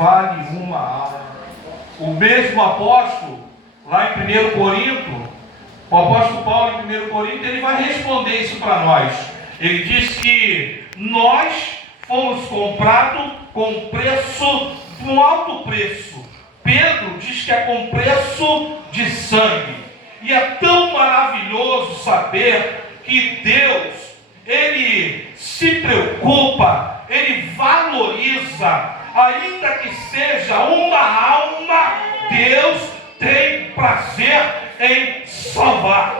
vale uma alma. O mesmo apóstolo, lá em 1 Corinto, o apóstolo Paulo em 1 Corinto, ele vai responder isso para nós. Ele diz que nós fomos comprados com preço, um alto preço. Pedro diz que é com preço de sangue. E é tão maravilhoso saber que Deus, Ele se preocupa, Ele valoriza, ainda que seja uma alma, Deus tem prazer em salvar.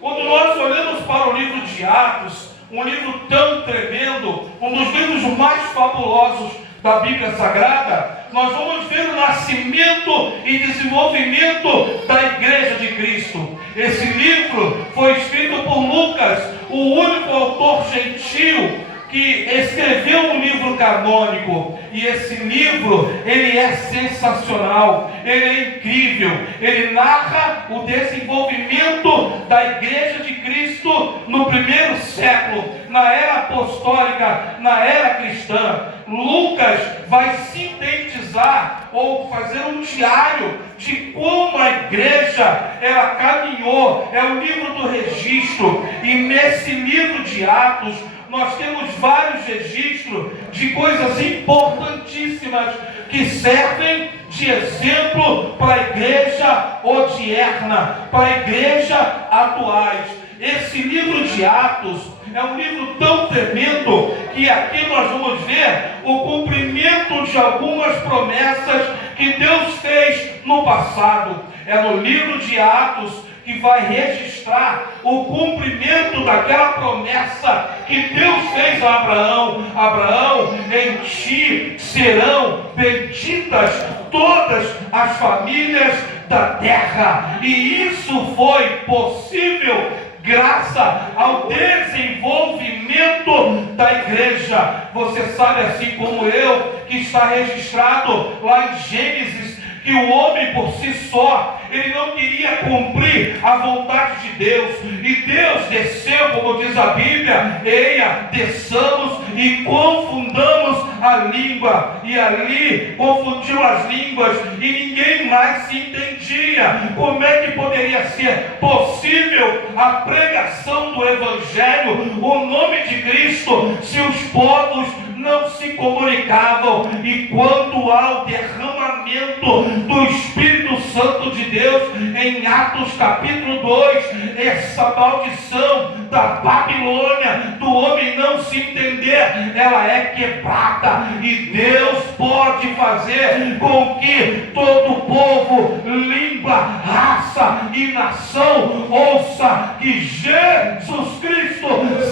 Quando nós olhamos para o livro de Atos, um livro tão tremendo, um dos livros mais fabulosos da Bíblia Sagrada, nós vamos ver o nascimento e desenvolvimento da Igreja de Cristo. Esse livro foi escrito por Lucas, o único autor gentil que escreveu um livro canônico. E esse livro, ele é sensacional, ele é incrível, ele narra o desenvolvimento da Igreja de Cristo no primeiro século, na era apostólica, na era cristã. Lucas vai sintetizar ou fazer um diário de como a igreja ela caminhou. É o livro do registro, e nesse livro de Atos nós temos vários registros de coisas importantíssimas que servem de exemplo para a igreja odierna, para a igreja atuais. Esse livro de Atos é um livro tão tremendo que aqui nós vamos ver o cumprimento de algumas promessas que Deus fez no passado. É no livro de Atos que vai registrar o cumprimento daquela promessa que Deus fez a Abraão. Abraão, em ti serão benditas todas as famílias da terra. E isso foi possível graças ao desenvolvimento da igreja. Você sabe, assim como eu, que está registrado lá em Gênesis, que o homem por si só, ele não queria cumprir a vontade de Deus, e Deus desceu, como diz a Bíblia, eia, desçamos e confundamos a língua, e ali confundiu as línguas, e ninguém mais se entendia. Como é que poderia ser possível a pregação do Evangelho, o nome de Cristo, se os povos não se comunicavam? E quando há o derramamento do Espírito Santo de Deus, em Atos capítulo 2, essa maldição da Babilônia, do homem não se entender, ela é quebrada, e Deus pode fazer com que todo povo, língua, raça e nação ouça que Jesus Cristo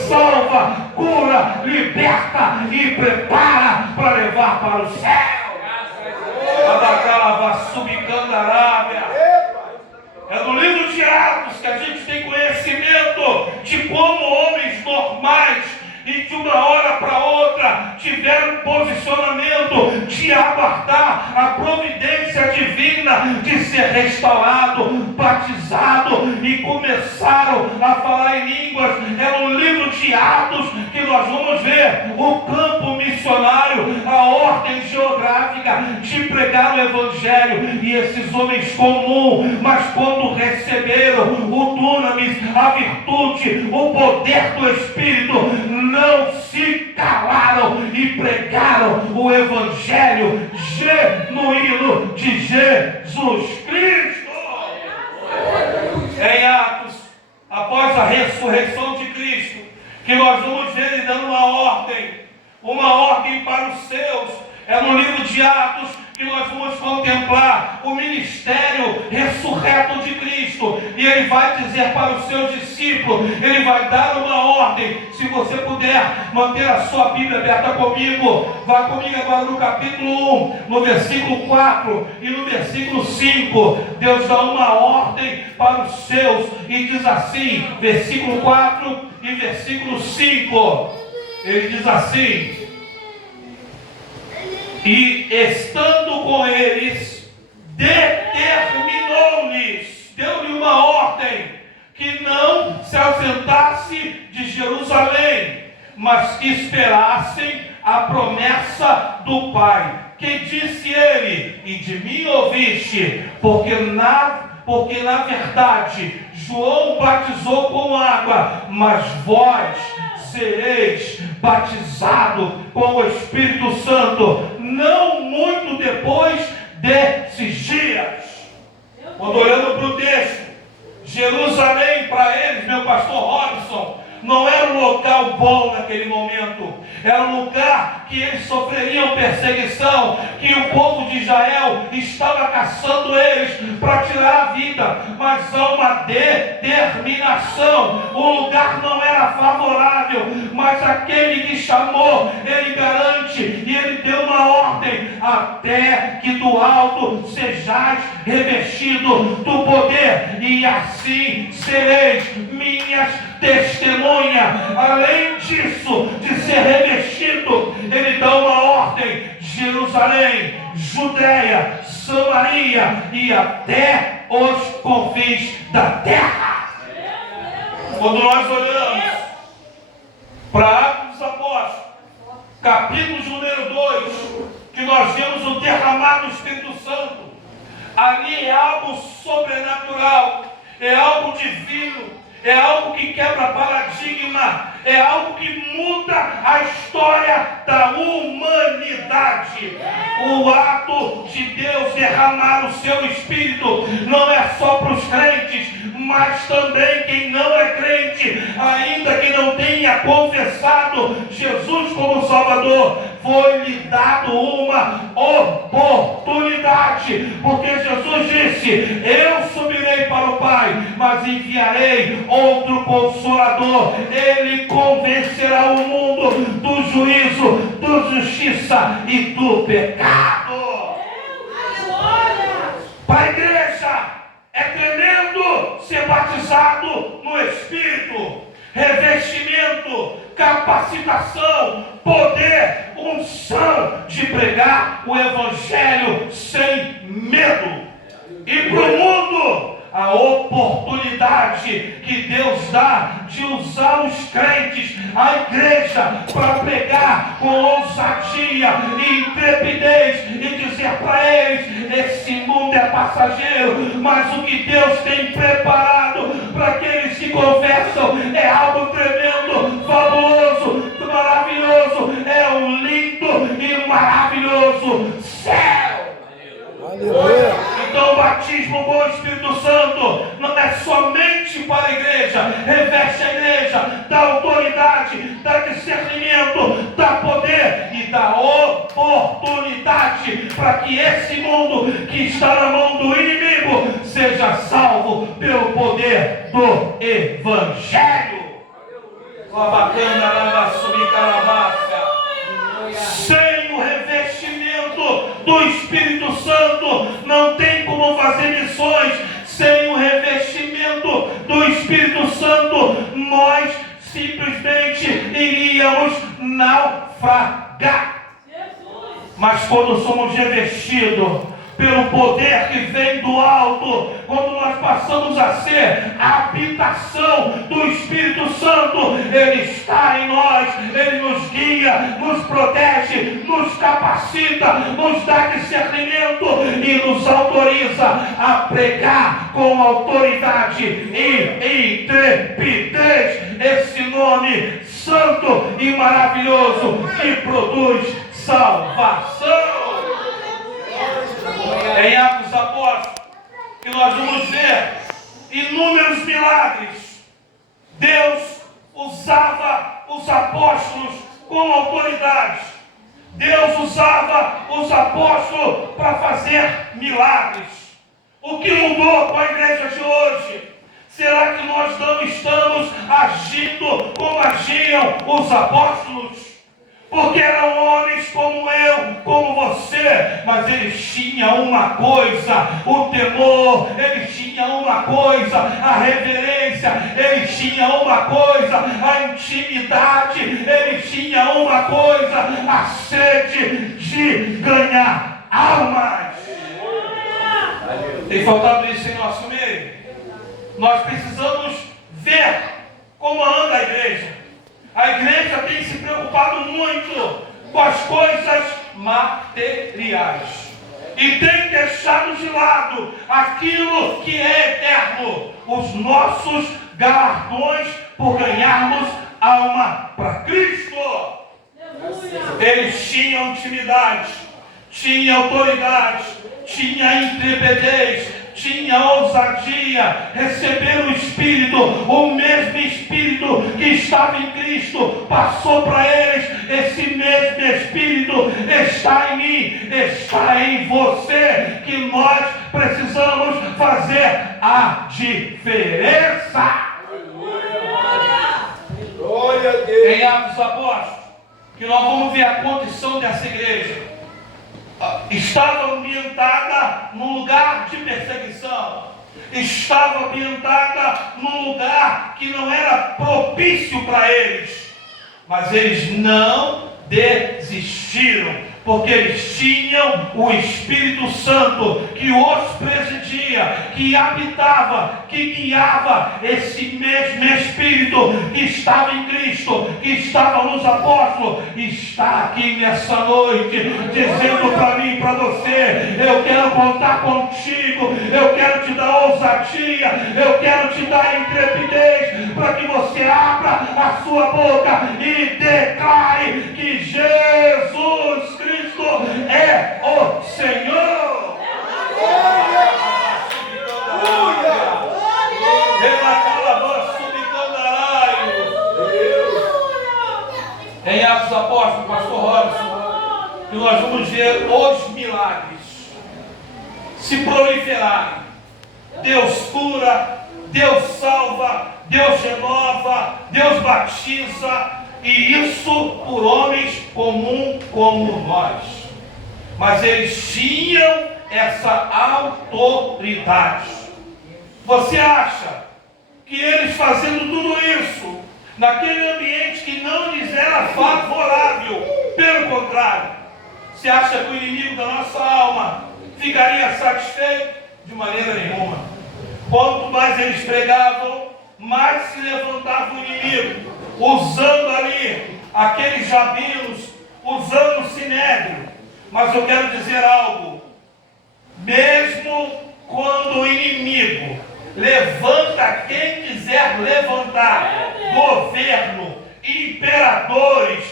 salva, cura, liberta e prepara para levar para o céu. É no livro de Atos que a gente tem conhecimento de como homens normais e de uma hora para outra tiveram posicionamento de aguardar a providência divina, de ser restaurado, batizado, e começaram a falar em línguas. É no livro de Atos que nós vamos ver o campo missionário, a ordem geográfica de pregar o Evangelho. E esses homens comuns, mas quando receberam o dunamis, a virtude, o poder do Espírito, não se calaram e pregaram o Evangelho genuíno de Jesus Cristo. Em Atos, após a ressurreição de Cristo, que nós vamos ver ele dando uma ordem para os seus. É no livro de Atos que nós vamos contemplar o ministério ressurreto de Cristo, e ele vai dizer para os seus discípulos, ele vai dar uma ordem. Se você puder manter a sua Bíblia aberta comigo, vá comigo agora no capítulo 1, no versículo 4 e no versículo 5. Deus dá uma ordem para os seus e diz assim, versículo 4 e versículo 5, ele diz assim: e estando com eles, determinou-lhes, deu-lhe uma ordem, que não se ausentasse de Jerusalém, mas que esperassem a promessa do Pai, que disse ele, e de mim ouviste, porque na verdade João batizou com água, mas vós sereis batizados com o Espírito Santo, não muito depois desses dias. Quando olhando para o texto, Jerusalém para eles, meu pastor Robson, não era um local bom naquele momento, era um lugar que eles sofreriam perseguição, que o povo de Israel estava caçando eles para tirar a vida, mas há uma determinação. O lugar não era favorável, mas aquele que chamou, ele garante, e ele deu uma ordem: até que do alto sejais revestido do poder, e assim sereis minhas testemunhas. Além disso, de ser revestido, ele dá uma ordem: Jerusalém, Judeia, Samaria e até os confins da terra. Quando nós olhamos para Atos dos Apóstolos, capítulo número 2, que nós vemos o derramado do Espírito Santo, ali é algo sobrenatural, é algo divino, é algo que quebra paradigma, é algo que muda a história da humanidade. O ato de Deus derramar o seu Espírito não é só para os crentes, mas também quem não é crente, ainda que não tenha confessado Jesus como Salvador, foi-lhe dado uma oportunidade, porque Jesus disse: eu subirei para o Pai, mas enviarei outro Consolador, ele convencerá o mundo do juízo, da justiça e do pecado. Para a igreja é tremendo ser batizado no Espírito, revestimento, capacitação, poder, unção de pregar o Evangelho sem medo. E para o mundo, a oportunidade que Deus dá de usar os crentes, a igreja, para pregar com ousadia e intrepidez e dizer para eles: esse mundo é passageiro, mas o que Deus tem preparado para aqueles que confessam é algo tremendo, fabuloso, maravilhoso, é um lindo e maravilhoso céu. Aleluia. Então o batismo com o Espírito Santo não é somente para a igreja, reveste a igreja, dá autoridade, dá discernimento, dá poder e dá oportunidade para que esse mundo que está na mão do inimigo seja salvo pelo poder do Evangelho. Sem o revestimento do Espírito Santo, não tem como fazer missões. Sem o revestimento do Espírito Santo, nós simplesmente iríamos naufragar. Mas quando somos revestidos pelo poder que vem do alto, quando nós passamos a ser a habitação do Espírito Santo, ele está em nós, ele nos guia, nos protege, nos capacita, nos dá discernimento e nos autoriza a pregar com autoridade e intrepidez esse nome santo e maravilhoso que produz salvação. Em Atos dos Apóstolos, que nós vamos ver inúmeros milagres. Deus usava os apóstolos com autoridade. Deus usava os apóstolos para fazer milagres. O que mudou com a igreja de hoje? Será que nós não estamos agindo como agiam os apóstolos? Porque eram homens como eu, como você, mas eles tinham uma coisa: o temor, eles tinham uma coisa, a reverência, eles tinham uma coisa, a intimidade, eles tinham uma coisa, a sede de ganhar almas. Tem faltado isso em nosso meio? Nós precisamos ver como anda a igreja. A igreja tem se preocupado muito com as coisas materiais. E tem deixado de lado aquilo que é eterno, os nossos galardões por ganharmos alma para Cristo. Eles tinham intimidade, tinham autoridade, tinham intrepidez, tinha ousadia, receberam o Espírito, o mesmo Espírito que estava em Cristo, passou para eles. Esse mesmo Espírito está em mim, está em você, que nós precisamos fazer a diferença. Glória a Deus. Em Atos dos Apóstolos, que nós vamos ver a condição dessa igreja. Estava ambientada num lugar de perseguição, estava ambientada num lugar que não era propício para eles, mas eles não desistiram, porque eles tinham o Espírito Santo que os presidia, que habitava, que guiava. Esse mesmo Espírito que estava em Cristo, que estava nos apóstolos, está aqui nessa noite, dizendo para mim e para você: eu quero contar contigo, eu quero te dar ousadia, eu quero te dar intrepidez, para que você abra a sua boca e declare que Jesus Cristo é o Senhor. Em Atos dos Apóstolos, pastor Robson, que nós vamos ver os milagres se proliferarem. Deus cura, Deus salva, Deus renova, Deus batiza, e isso por homens comuns como nós. Mas eles tinham essa autoridade. Você acha que eles fazendo tudo isso naquele ambiente que não lhes era favorável, pelo contrário, você acha que o inimigo da nossa alma ficaria satisfeito? De maneira nenhuma. Quanto mais eles pregavam, mais se levantava o inimigo, usando ali aqueles jabinos, usando o sinédrio. Mas eu quero dizer algo: mesmo quando o inimigo levanta quem quiser levantar, governo, imperadores,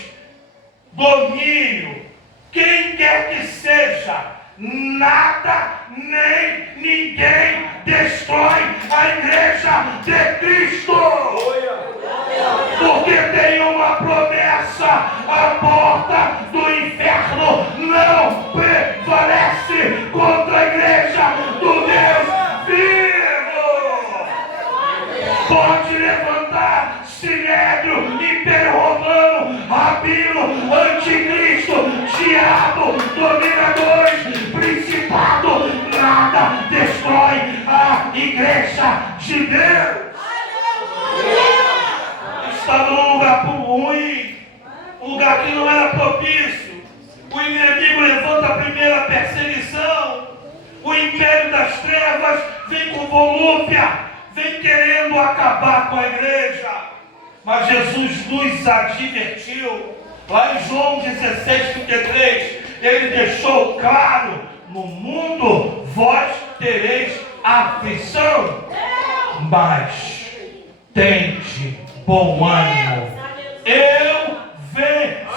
domínio, quem quer que seja, nada nem ninguém destrói a igreja de Cristo. Porque tem uma promessa: a porta do inferno não prevalece contra a igreja do Deus vivo. Pode levantar sinédrio, império romano, rabino, anticristo, diabo, dominadores, principado, nada destrói a igreja de Deus. Estava num lugar ruim, um lugar que não era propício. O inimigo levanta a primeira perseguição. O império das trevas vem com volúpia, vem querendo acabar com a igreja. Mas Jesus nos advertiu, lá em João 16:33, ele deixou claro: no mundo vós tereis aflição, mas tende bom ânimo, eu venci.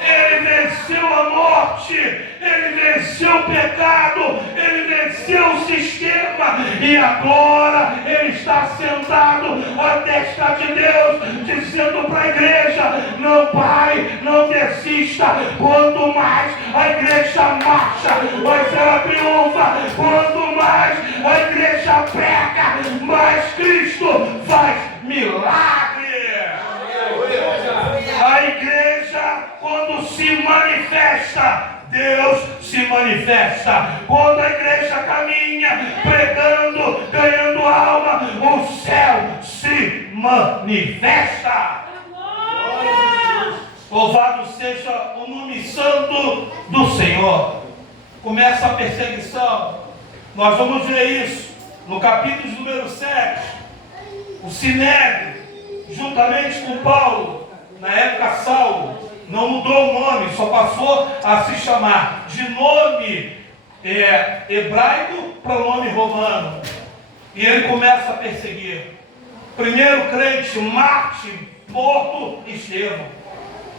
Ele venceu a morte, ele venceu o pecado, ele venceu o sistema, e agora ele está sentado à destra de Deus, dizendo para a igreja: não pare, não desista. Quanto mais a igreja marcha, mais ela triunfa. Quanto mais a igreja prega, mais Cristo faz milagre. A igreja, quando se manifesta, Deus se manifesta. Quando a igreja caminha, pregando, ganhando alma, o céu se manifesta. Louvado seja o nome santo do Senhor. Começa a perseguição. Nós vamos ver isso no capítulo número 7. O sinédrio, juntamente com Paulo, na época Saulo, não mudou o nome, só passou a se chamar de nome hebraico para o nome romano. E ele começa a perseguir. Primeiro crente, Marte, morto, Estevão.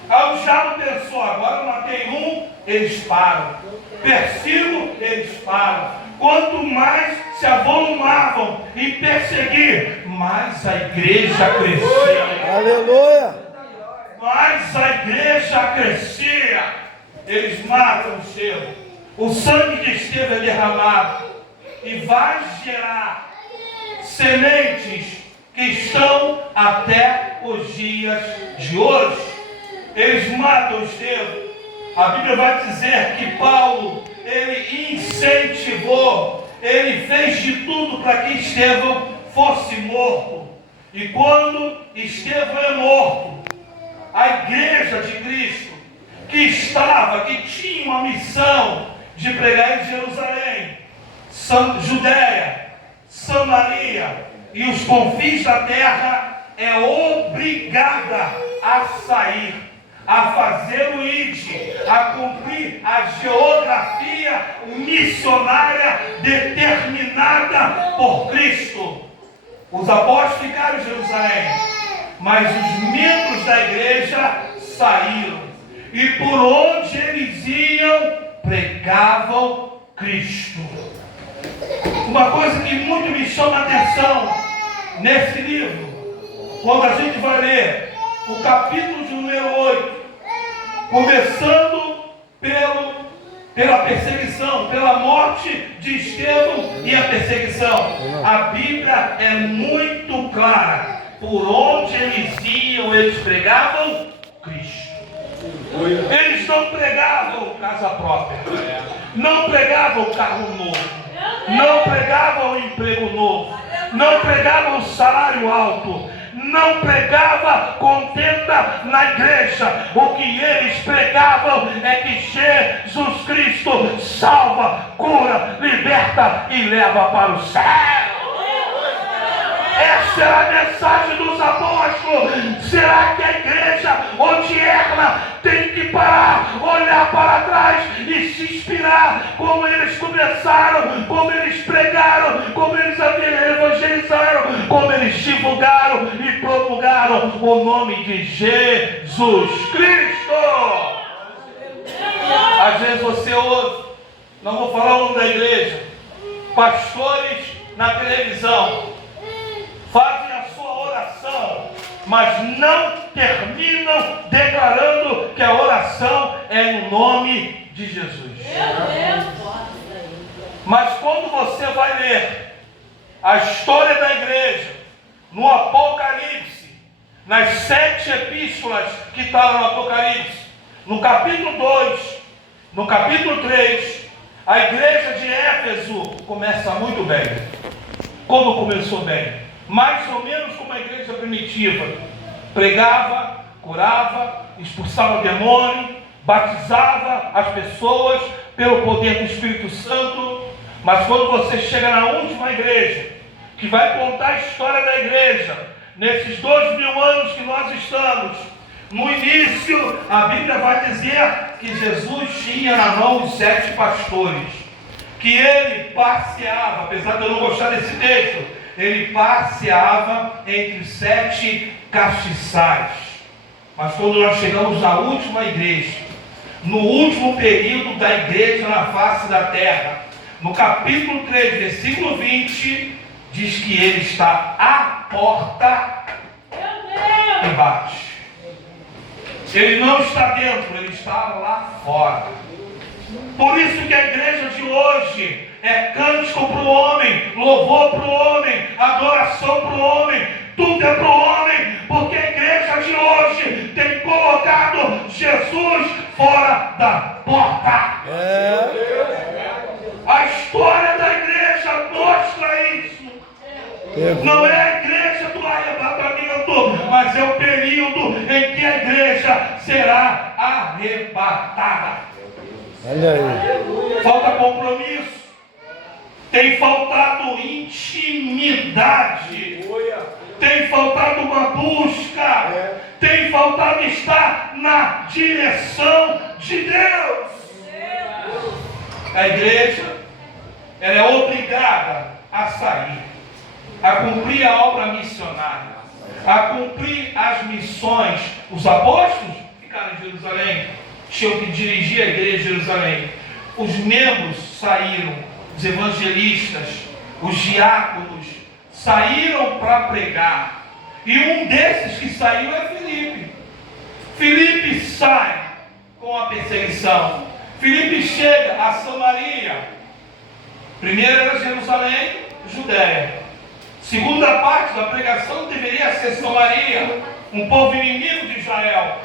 Aí o diabo pensou, agora eu matei um, eles param. Persigo, eles param. Quanto mais se avolumavam em perseguir, mais a igreja crescia. Aleluia! Mais a igreja crescia. Eles matam Estevão. O sangue de Estevão é derramado e vai gerar sementes que estão até os dias de hoje. Eles matam Estevão. A Bíblia vai dizer que Paulo, ele incentivou, ele fez de tudo para que Estevão fosse morto. E quando Estevão é morto, a igreja de Cristo, que tinha uma missão de pregar em Jerusalém, Judéia, Samaria e os confins da terra, é obrigada a sair, a fazer o ID, a cumprir a geografia missionária determinada por Cristo. Os apóstolos ficaram em Jerusalém, mas os membros da igreja saíram. E por onde eles iam, pregavam Cristo. Uma coisa que muito me chama a atenção nesse livro, quando a gente vai ler o capítulo de número 8, começando pela perseguição, pela morte de Estevão e a perseguição. A Bíblia é muito clara. Por onde eles iam, eles pregavam Cristo. Eles não pregavam casa própria, não pregavam carro novo, não pregavam emprego novo, não pregavam salário alto, não pregava contenda na igreja. O que eles pregavam é que Jesus Cristo salva, cura, liberta e leva para o céu. Essa é a mensagem dos apóstolos. Será que a igreja odierna tem que parar, olhar para trás e se inspirar como eles começaram, como eles pregaram, como eles evangelizaram, como eles divulgaram e promulgaram o nome de Jesus Cristo? Às vezes você ouve, não vou falar o nome da igreja, pastores na televisão fazem a sua oração, mas não terminam declarando que a oração é no nome de Jesus. Mas quando você vai ler a história da igreja no Apocalipse, nas 7 epístolas que estão no Apocalipse, no capítulo 2, no capítulo 3, a igreja de Éfeso começa muito bem. Como começou bem? Mais ou menos como a igreja primitiva. Pregava, curava, expulsava demônio, batizava as pessoas pelo poder do Espírito Santo. Mas quando você chega na última igreja, que vai contar a história da igreja, nesses 2000 anos que nós estamos, no início, a Bíblia vai dizer que Jesus tinha na mão os 7 pastores, que ele passeava, apesar de eu não gostar desse texto, ele passeava entre 7 castiçais. Mas quando nós chegamos na última igreja, no último período da igreja na face da terra, no capítulo 3, versículo 20, diz que ele está à porta e bate. Ele não está dentro, ele está lá fora. Por isso que a igreja de hoje é cântico para o homem, louvor para o homem, adoração para o homem, tudo é para o homem, porque a igreja de hoje tem colocado Jesus fora da porta. A história da igreja mostra isso. Não é a igreja do arrebatamento, mas é o período em que a igreja será arrebatada. Olha aí. Falta compromisso. Tem faltado intimidade. Tem faltado uma busca. tem faltado estar na direção de Deus. A igreja, ela é obrigada a sair, a cumprir a obra missionária, a cumprir as missões. Os apóstolos ficaram em Jerusalém, tinham que dirigir a igreja de Jerusalém. Os membros saíram, os evangelistas, os diáconos saíram para pregar. E um desses que saiu é Filipe. Filipe sai com a perseguição. Filipe chega a Samaria. Primeiro era Jerusalém, Judéia. Segunda parte da pregação deveria ser Samaria, um povo inimigo de Israel.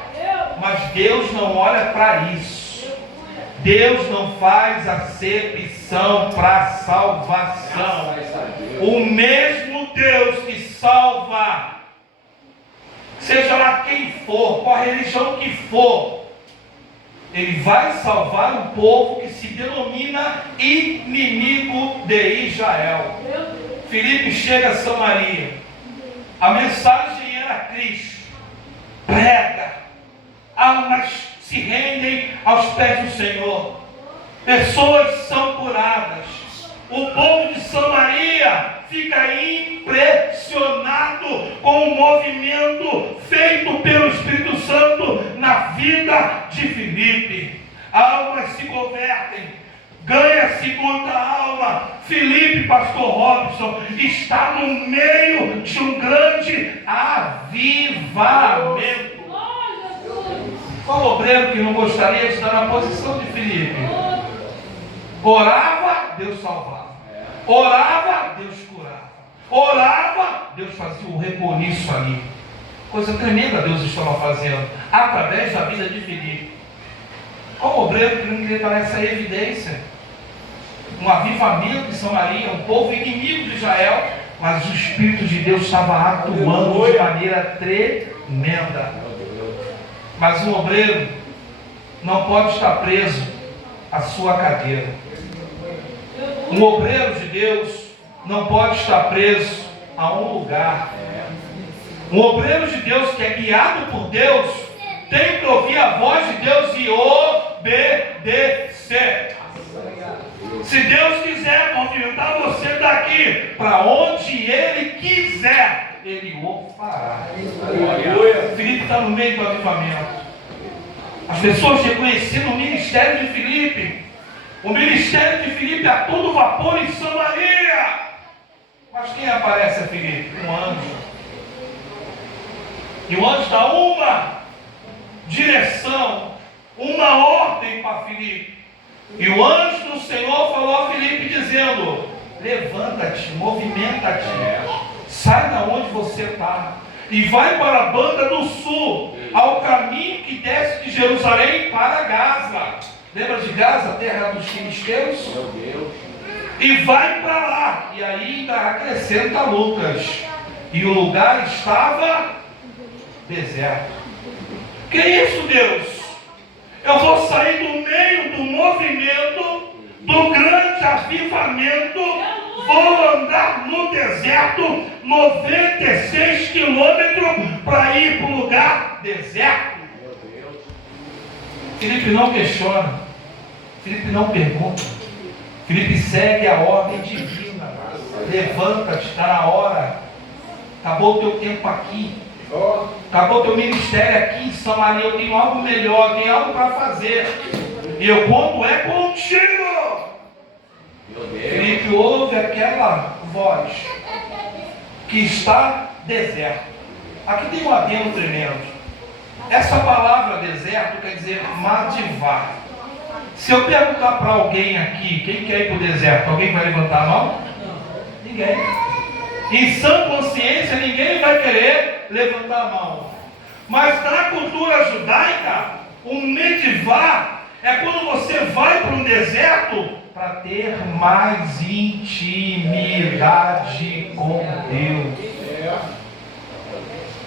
Mas Deus não olha para isso. Deus não faz acepção para salvação. O mesmo Deus que salva, seja lá quem for, qual a religião que for, Ele vai salvar um povo que se denomina inimigo de Israel. Filipe chega a Samaria. A mensagem era Cristo. Prega. Almas se rendem aos pés do Senhor. Pessoas são curadas. O povo de Samaria fica impressionado com o movimento feito pelo Espírito Santo na vida de Filipe. Almas se convertem, ganha-se muita alma. Filipe, pastor Robson, está no meio de um grande avivamento. Qual obreiro que não gostaria de estar na posição de Filipe? Orava, Deus salvava. Orava, Deus curava. Orava, Deus fazia um reboliço ali. Coisa tremenda Deus estava fazendo através da vida de Filipe. Qual obreiro que não queria estar nessa evidência? Um avivamento de Samaria, um povo inimigo de Israel, mas o Espírito de Deus estava atuando de maneira tremenda. Mas um obreiro não pode estar preso à sua cadeira. Um obreiro de Deus não pode estar preso a um lugar. Um obreiro de Deus que é guiado por Deus tem que ouvir a voz de Deus e obedecer. Se Deus quiser movimentar você daqui para onde Ele quiser, Ele o fará. Filipe está no meio do avivamento. As pessoas reconheceram o ministério de Filipe. O ministério de Filipe a todo vapor em Samaria. Mas quem aparece a Filipe? Um anjo. E o anjo dá uma direção, uma ordem para Filipe. E o anjo do Senhor falou a Filipe dizendo: levanta-te, movimenta-te, sai da onde você está e vai para a banda do sul, ao caminho que desce de Jerusalém para Gaza. Lembra de Gaza, terra dos filisteus? E vai para lá. E ainda acrescenta Lucas. E o lugar estava deserto. Que isso, Deus? Eu vou sair do meio do movimento, do grande avivamento, vou andar no deserto 96 quilômetros para ir para o lugar deserto. Filipe não questiona, Filipe não pergunta, Filipe segue a ordem divina. Levanta-te, está na hora. Acabou o teu tempo aqui. Acabou o teu ministério aqui em Samaria. Eu tenho algo melhor, tenho algo para fazer. E eu conto é contigo. Filipe ouve aquela voz que está deserto. Aqui tem um adendo tremendo. Essa palavra deserto quer dizer madivar. Se eu perguntar para alguém aqui, quem quer ir para o deserto, alguém vai levantar a mão? Ninguém. Em sã consciência, ninguém vai querer levantar a mão. Mas na cultura judaica, o medivar é quando você vai para um deserto para ter mais intimidade com Deus.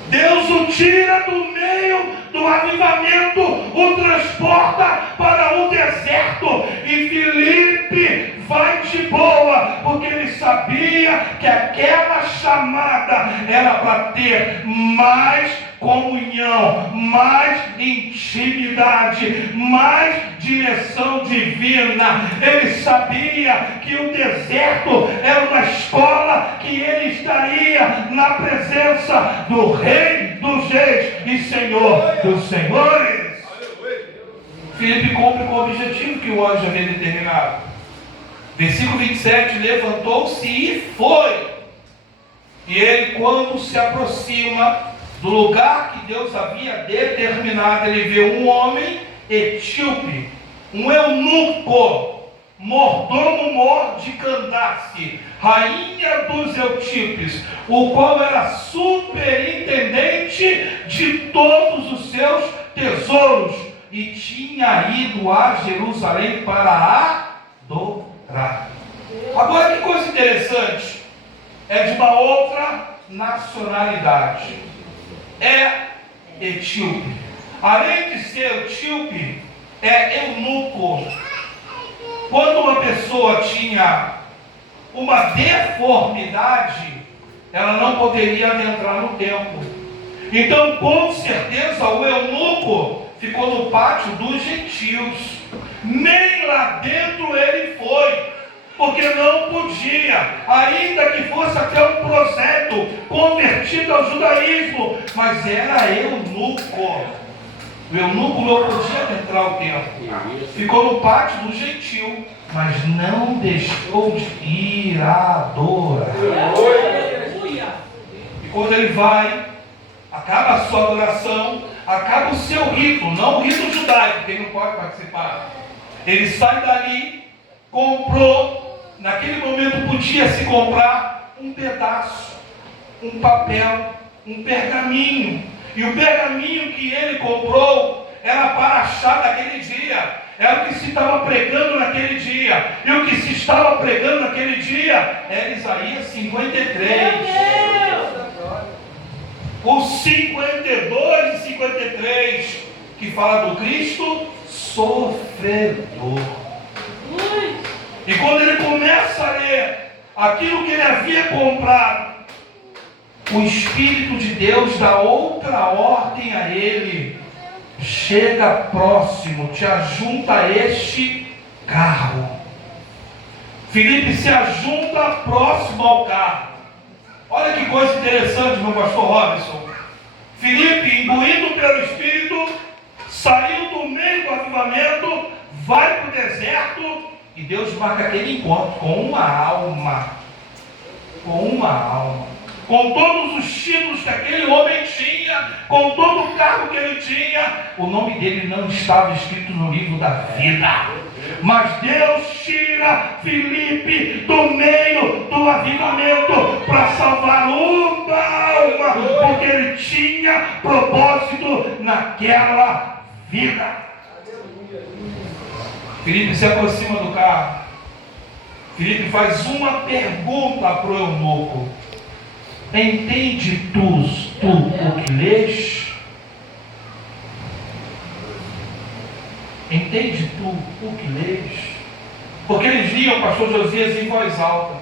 Deus o tira do meio do avivamento, o transporta para o deserto. E Filipe vai de boa, porque ele sabia que aquela chamada era para ter mais comunhão, mais intimidade, mais direção divina. Ele sabia que o deserto era uma escola que ele estaria na presença do Rei dos Reis e Senhor dos Senhores. Filipe cumpre com o objetivo que o anjo havia determinado. Versículo 27, levantou-se e foi. E ele, quando se aproxima do lugar que Deus havia determinado, ele vê um homem etíope, um eunuco, mordomo de Candace, rainha dos etíopes, o qual era superintendente de todos os seus tesouros, e tinha ido a Jerusalém para adorar. Agora, que coisa interessante, é de uma outra nacionalidade, é etíope. Além de ser etíope, é eunuco. Quando uma pessoa tinha uma deformidade, ela não poderia adentrar no templo. Então, com certeza, o eunuco ficou no pátio dos gentios. Nem lá dentro ele foi, porque não podia, ainda que fosse até um prosélito convertido ao judaísmo, mas era eunuco. O eunuco não podia entrar ao templo, ficou no pátio do gentil, mas não deixou de ir adorar. E quando ele vai, acaba a sua adoração, acaba o seu rito, não o rito judaico, que ele não pode participar. Ele sai dali, comprou, naquele momento podia se comprar um pedaço, um papel, um pergaminho. E o pergaminho que ele comprou era para achar naquele dia. Era o que se estava pregando naquele dia. E o que se estava pregando naquele dia era Isaías 53. O 52 e 53, que fala do Cristo sofredor. E quando ele começa a ler aquilo que ele havia comprado, o Espírito de Deus dá outra ordem a ele: chega próximo, te ajunta a este carro. Filipe se ajunta próximo ao carro. Olha que coisa interessante, meu pastor Robinson. Filipe, imbuído pelo Espírito, saiu do meio do avivamento, vai para o deserto, e Deus marca aquele encontro com uma alma. Com uma alma. Com todos os títulos que aquele homem tinha, com todo o cargo que ele tinha, o nome dele não estava escrito no livro da vida. Mas Deus tira Filipe do meio do avivamento para salvar uma alma, porque ele tinha propósito naquela vida. Filipe se aproxima do carro. Filipe faz uma pergunta para o eunuco: entende tu o que lês? Entende tu o que lês? Porque eles liam o pastor Josias em voz alta.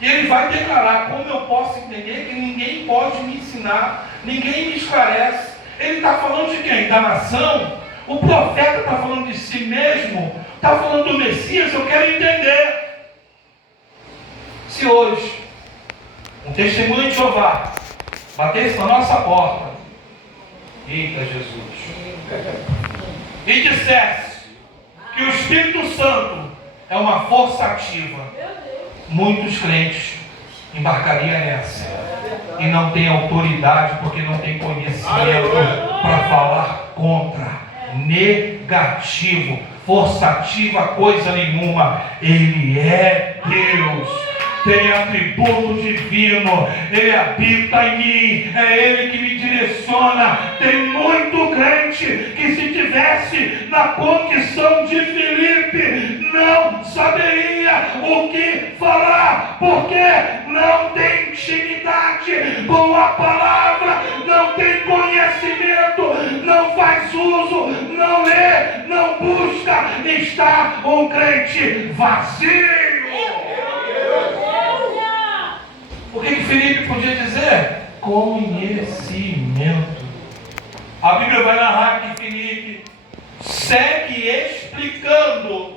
E ele vai declarar: como eu posso entender que ninguém pode me ensinar, ninguém me esclarece? Ele está falando de quem? Da nação? O profeta está falando de si mesmo? Está falando do Messias? Eu quero entender. Se hoje um testemunho de Jeová batesse na nossa porta, eita Jesus, e dissesse que o Espírito Santo é uma força ativa, muitos crentes embarcariam nessa e não tem autoridade, porque não tem conhecimento para falar contra. Negativo, força ativa, coisa nenhuma. Ele é Deus, tem atributo divino, ele habita em mim, é ele que me direciona. Tem muito crente que, se tivesse na condição de Filipe, não saberia o que falar, porque não tem intimidade com a palavra, não tem conhecimento, não faz uso, não lê, não busca. Está um crente vazio. O que Filipe podia dizer? Conhecimento. A Bíblia vai narrar que Filipe segue explicando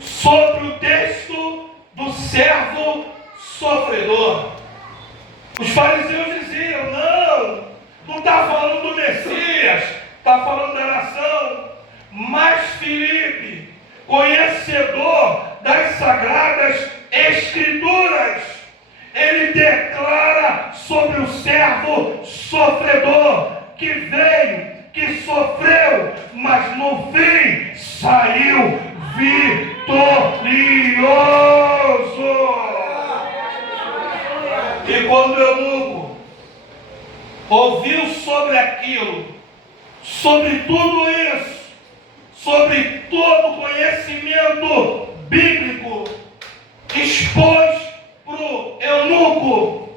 sobre o texto do servo sofredor. Os fariseus diziam: não está falando do Messias, está falando da nação. Mas Filipe, conhecedor das Sagradas Escrituras, ele declara sobre o servo sofredor, que veio, que sofreu, mas no fim saiu vitorioso. E quando Eunuco ouviu sobre aquilo, sobre tudo isso, sobre todo o conhecimento bíblico, expôs para o eunuco.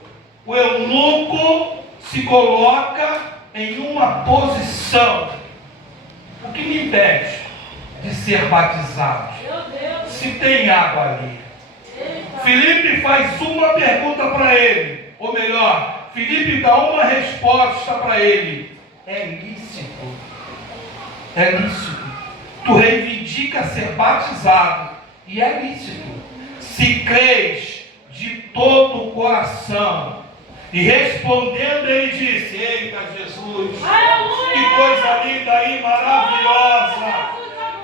O eunuco se coloca em uma posição. O que me impede de ser batizado? Se tem água ali. Filipe faz uma pergunta para ele, ou melhor, Filipe dá uma resposta para ele: é lícito. É lícito. Tu reivindica ser batizado, e é lícito, se crês de todo o coração. E respondendo, ele disse: eita Jesus, que coisa linda e maravilhosa!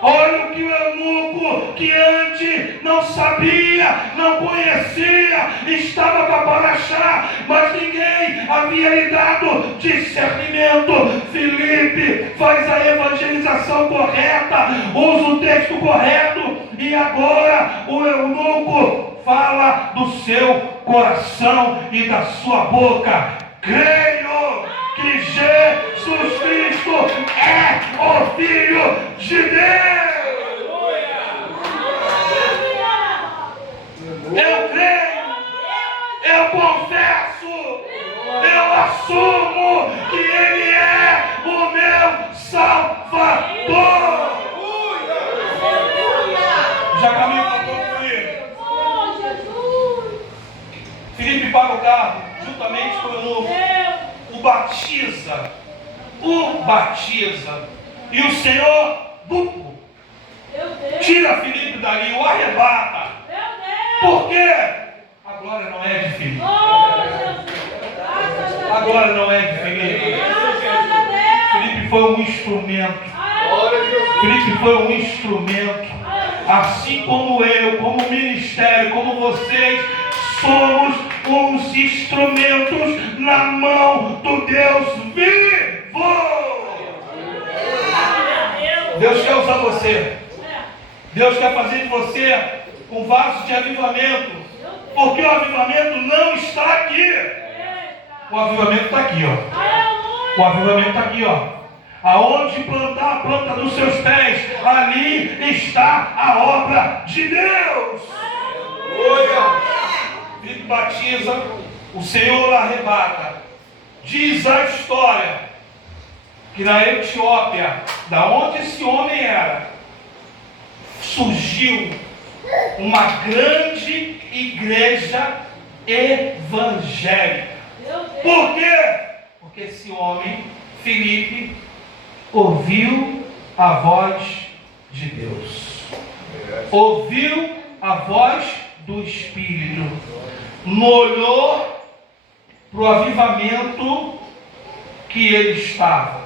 Olha o que o eunuco, que antes não sabia, não conhecia, estava para barachar, mas ninguém havia lhe dado discernimento. Filipe faz a evangelização correta, usa o texto correto, e agora o eunuco fala do seu coração e da sua boca: creio que Jesus Cristo é o Filho de Deus. Eu creio, eu confesso, eu assumo que Ele é o meu Salvador. Já caminho para concluir. Filipe para o carro, juntamente com o eunuco, o batiza, e o Senhor tira Filipe dali, o arrebata. Por quê? A glória não é de Filipe. A glória não é de Filipe. Filipe foi um instrumento. Filipe foi um instrumento. Assim como eu, como ministério, como vocês, somos uns instrumentos na mão do Deus vivo. Deus quer usar você. Deus quer fazer de você um vaso de avivamento. Porque o avivamento não está aqui. O avivamento está aqui, ó. O avivamento está aqui, ó. Aonde plantar a planta dos seus pés, ali está a obra de Deus. Filipe batiza, o Senhor arrebata. Diz a história que na Etiópia, da onde esse homem era, surgiu uma grande igreja evangélica. Por quê? Porque esse homem, Filipe, ouviu a voz de Deus. Ouviu a voz do Espírito. Olhou para o avivamento que ele estava.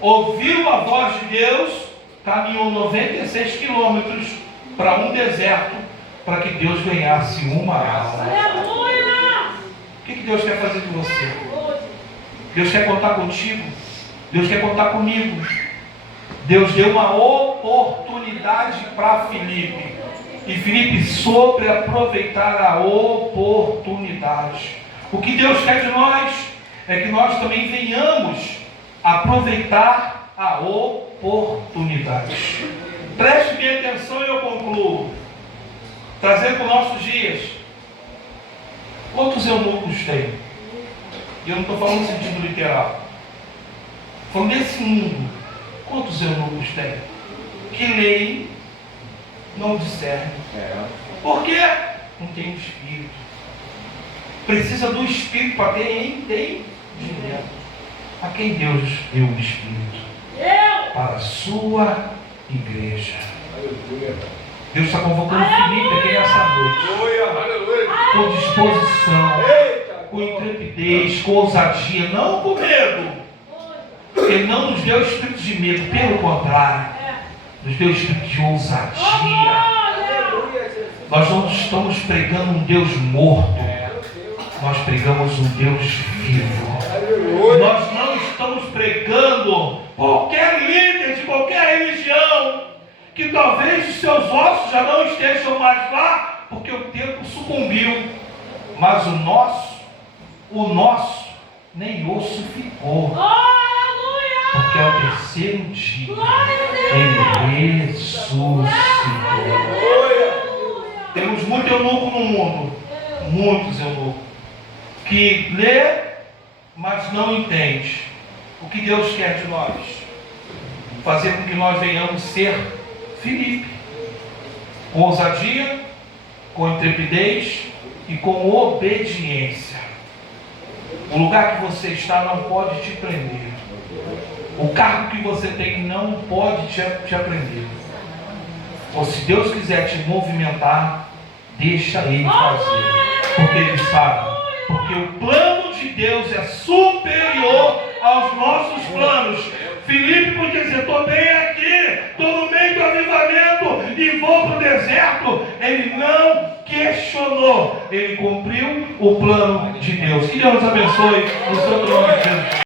Ouviu a voz de Deus, caminhou 96 quilômetros para um deserto, para que Deus ganhasse uma alma. O que Deus quer fazer de você? Deus quer contar contigo. Deus quer contar comigo. Deus deu uma oportunidade para Filipe. E Filipe soube aproveitar a oportunidade. O que Deus quer de nós é que nós também venhamos aproveitar a oportunidade. Preste bem atenção e eu concluo. Trazendo para os nossos dias. Quantos eunucos tem? E eu não estou falando no sentido literal. Falando desse mundo. Quantos eunucos tem? Que leem, não discernem. Por quê? Não tem Espírito. Precisa do Espírito para ter entendimento. A quem Deus deu o Espírito? Para a sua igreja. Deus está convocando Filipe aqui nessa noite, com disposição, com intrepidez, com ousadia, não com medo. Ele não nos deu espírito de medo, pelo contrário, nos deu espírito de ousadia. Nós não estamos pregando um Deus morto, nós pregamos um Deus vivo. Nós não estamos pregando qualquer líder de qualquer religião, que talvez os seus ossos já não estejam mais lá, porque o tempo sucumbiu. Mas o nosso, nem osso ficou. Porque ao terceiro dia, ele ressuscitou. Temos muito eunuco no mundo, muitos eunucos, que lê, mas não entende o que Deus quer de nós. Fazer com que nós venhamos ser Filipe, com ousadia, com intrepidez e com obediência. O lugar que você está não pode te prender. O cargo que você tem não pode te prender. Ou se Deus quiser te movimentar, deixa Ele fazer. Porque Ele sabe. Porque o plano de Deus é superior aos nossos planos. Filipe podia dizer, estou bem aqui, estou no meio do avivamento e vou para o deserto. Ele não questionou. Ele cumpriu o plano de Deus. Que Deus nos abençoe no santo nome de Jesus.